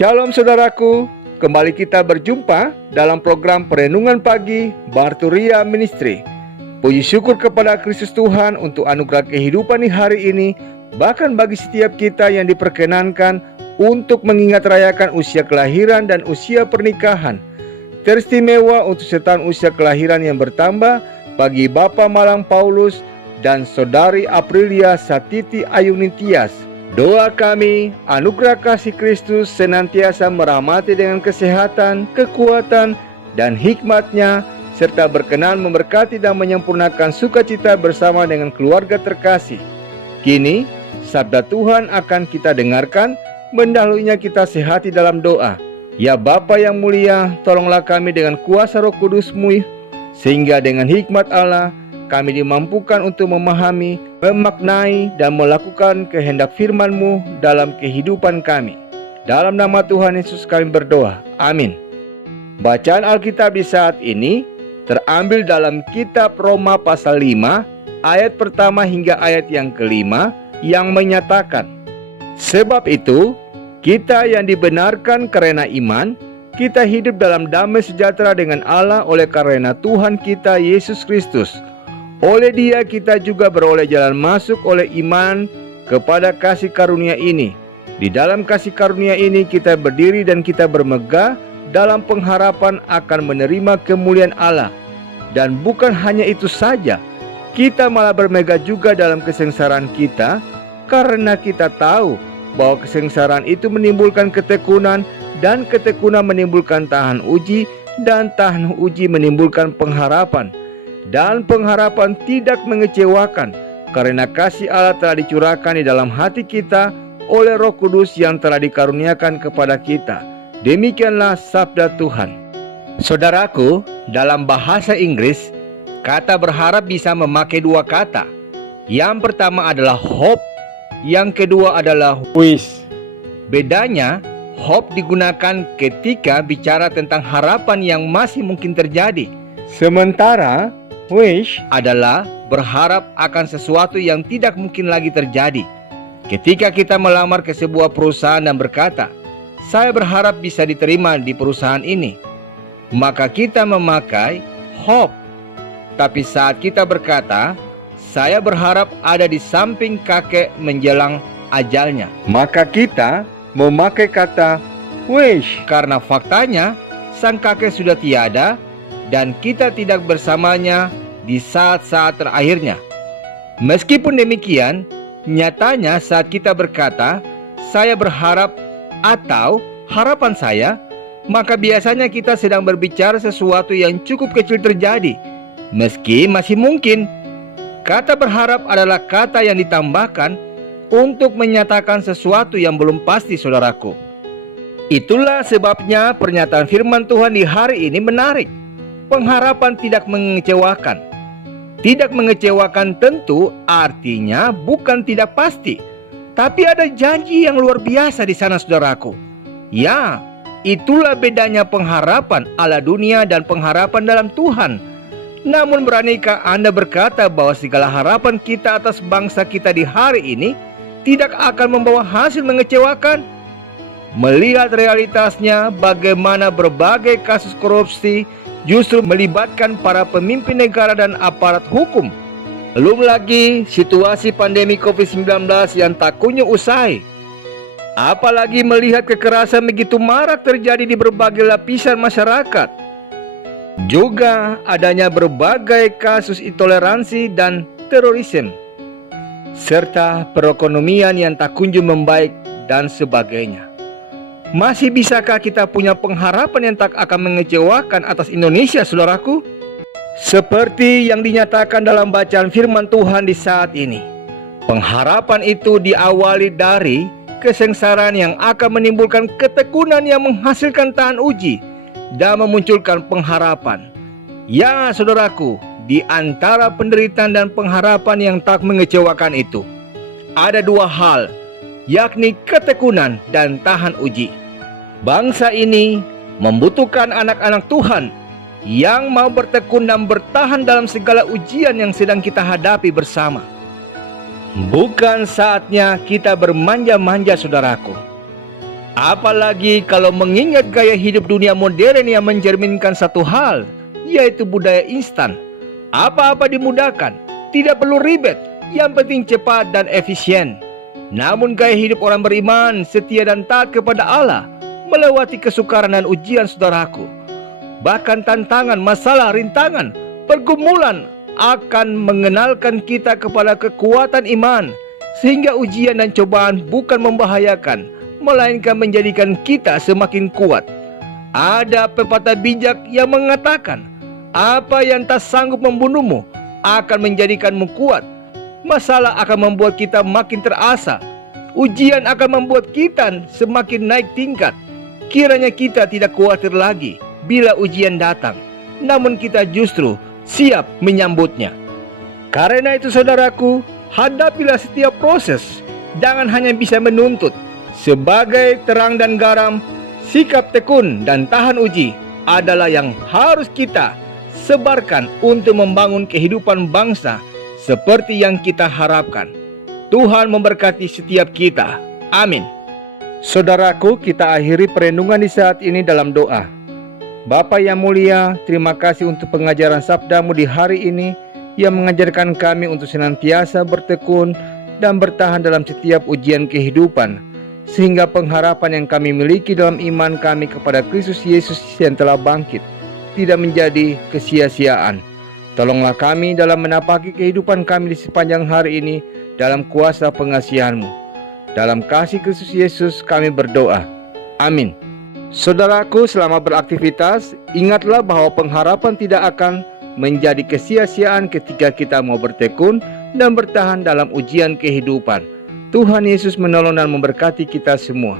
Shalom saudaraku, kembali kita berjumpa dalam program Perenungan Pagi Barturia Ministry. Puji syukur kepada Kristus Tuhan untuk anugerah kehidupan di hari ini, bahkan bagi setiap kita yang diperkenankan untuk mengingat rayakan usia kelahiran dan usia pernikahan. Teristimewa untuk sertaan usia kelahiran yang bertambah bagi Bapak Malang Paulus dan Saudari Aprilia Satiti Ayunitias. Doa kami, anugerah kasih Kristus senantiasa merahmati dengan kesehatan, kekuatan, dan hikmat-Nya, serta berkenan memberkati dan menyempurnakan sukacita bersama dengan keluarga terkasih. Kini, sabda Tuhan akan kita dengarkan, mendahulunya kita sehati dalam doa. Ya Bapa yang mulia, tolonglah kami dengan kuasa Roh Kudus-Mu, sehingga dengan hikmat Allah, kami dimampukan untuk memahami, memaknai, dan melakukan kehendak firman-Mu dalam kehidupan kami. Dalam nama Tuhan Yesus kami berdoa. Amin. Bacaan Alkitab di saat ini terambil dalam kitab Roma pasal 5, ayat pertama hingga ayat yang kelima, yang menyatakan, sebab itu, kita yang dibenarkan karena iman, kita hidup dalam damai sejahtera dengan Allah oleh karena Tuhan kita Yesus Kristus. Oleh Dia kita juga beroleh jalan masuk oleh iman kepada kasih karunia ini. Di dalam kasih karunia ini kita berdiri dan kita bermegah dalam pengharapan akan menerima kemuliaan Allah. Dan bukan hanya itu saja, kita malah bermegah juga dalam kesengsaraan kita, karena kita tahu bahwa kesengsaraan itu menimbulkan ketekunan, dan ketekunan menimbulkan tahan uji, dan tahan uji menimbulkan pengharapan. Dan pengharapan tidak mengecewakan, karena kasih Allah telah dicurahkan di dalam hati kita oleh Roh Kudus yang telah dikaruniakan kepada kita. Demikianlah sabda Tuhan. Saudaraku, dalam bahasa Inggris, kata berharap bisa memakai dua kata. Yang pertama adalah hope, yang kedua adalah wish. Bedanya, hope digunakan ketika bicara tentang harapan yang masih mungkin terjadi. Sementara wish adalah berharap akan sesuatu yang tidak mungkin lagi terjadi. Ketika kita melamar ke sebuah perusahaan dan berkata, saya berharap bisa diterima di perusahaan ini, maka kita memakai hope. Tapi saat kita berkata, saya berharap ada di samping kakek menjelang ajalnya, maka kita memakai kata wish. Karena faktanya, sang kakek sudah tiada dan kita tidak bersamanya di saat-saat terakhirnya. Meskipun demikian, nyatanya saat kita berkata, saya berharap atau harapan saya, maka biasanya kita sedang berbicara sesuatu yang cukup kecil terjadi, meski masih mungkin. Kata berharap adalah kata yang ditambahkan untuk menyatakan sesuatu yang belum pasti, saudaraku. Itulah sebabnya pernyataan firman Tuhan di hari ini menarik. Pengharapan tidak mengecewakan. Tidak mengecewakan tentu artinya bukan tidak pasti, tapi ada janji yang luar biasa di sana, saudaraku. Ya, itulah bedanya pengharapan ala dunia dan pengharapan dalam Tuhan. Namun beranikah Anda berkata bahwa segala harapan kita atas bangsa kita di hari ini tidak akan membawa hasil mengecewakan? Melihat realitasnya, bagaimana berbagai kasus korupsi justru melibatkan para pemimpin negara dan aparat hukum. Belum lagi situasi pandemi COVID-19 yang tak kunjung usai. Apalagi melihat kekerasan begitu marak terjadi di berbagai lapisan masyarakat. Juga adanya berbagai kasus intoleransi dan terorisme, serta perekonomian yang tak kunjung membaik dan sebagainya. Masih bisakah kita punya pengharapan yang tak akan mengecewakan atas Indonesia, saudaraku? Seperti yang dinyatakan dalam bacaan firman Tuhan di saat ini, pengharapan itu diawali dari kesengsaraan yang akan menimbulkan ketekunan yang menghasilkan tahan uji dan memunculkan pengharapan. Ya, saudaraku, di antara penderitaan dan pengharapan yang tak mengecewakan itu, ada dua hal, yakni ketekunan dan tahan uji. Bangsa ini membutuhkan anak-anak Tuhan yang mau bertekun dan bertahan dalam segala ujian yang sedang kita hadapi bersama. Bukan saatnya kita bermanja-manja, saudaraku. Apalagi kalau mengingat gaya hidup dunia modern yang mencerminkan satu hal, yaitu budaya instan. Apa-apa dimudahkan, tidak perlu ribet, yang penting cepat dan efisien. Namun gaya hidup orang beriman, setia dan taat kepada Allah, melewati kesukaran dan ujian saudaraku. Bahkan tantangan, masalah, rintangan, pergumulan akan mengenalkan kita kepada kekuatan iman, sehingga ujian dan cobaan bukan membahayakan, melainkan menjadikan kita semakin kuat. Ada pepatah bijak yang mengatakan, apa yang tak sanggup membunuhmu akan menjadikanmu kuat. Masalah akan membuat kita makin terasa. Ujian akan membuat kita semakin naik tingkat. Kiranya kita tidak khawatir lagi bila ujian datang, namun kita justru siap menyambutnya. Karena itu saudaraku, hadapilah setiap proses. Jangan hanya bisa menuntut. Sebagai terang dan garam, sikap tekun dan tahan uji adalah yang harus kita sebarkan untuk membangun kehidupan bangsa seperti yang kita harapkan. Tuhan memberkati setiap kita. Amin. Saudaraku, kita akhiri perenungan di saat ini dalam doa. Bapa yang mulia, terima kasih untuk pengajaran sabda-Mu di hari ini yang mengajarkan kami untuk senantiasa bertekun dan bertahan dalam setiap ujian kehidupan, sehingga pengharapan yang kami miliki dalam iman kami kepada Kristus Yesus yang telah bangkit tidak menjadi kesia-siaan. Tolonglah kami dalam menapaki kehidupan kami di sepanjang hari ini dalam kuasa pengasihan-Mu. Dalam kasih Kristus Yesus kami berdoa. Amin. Saudaraku, selama beraktivitas, ingatlah bahwa pengharapan tidak akan menjadi kesia-siaan ketika kita mau bertekun dan bertahan dalam ujian kehidupan. Tuhan Yesus menolong dan memberkati kita semua.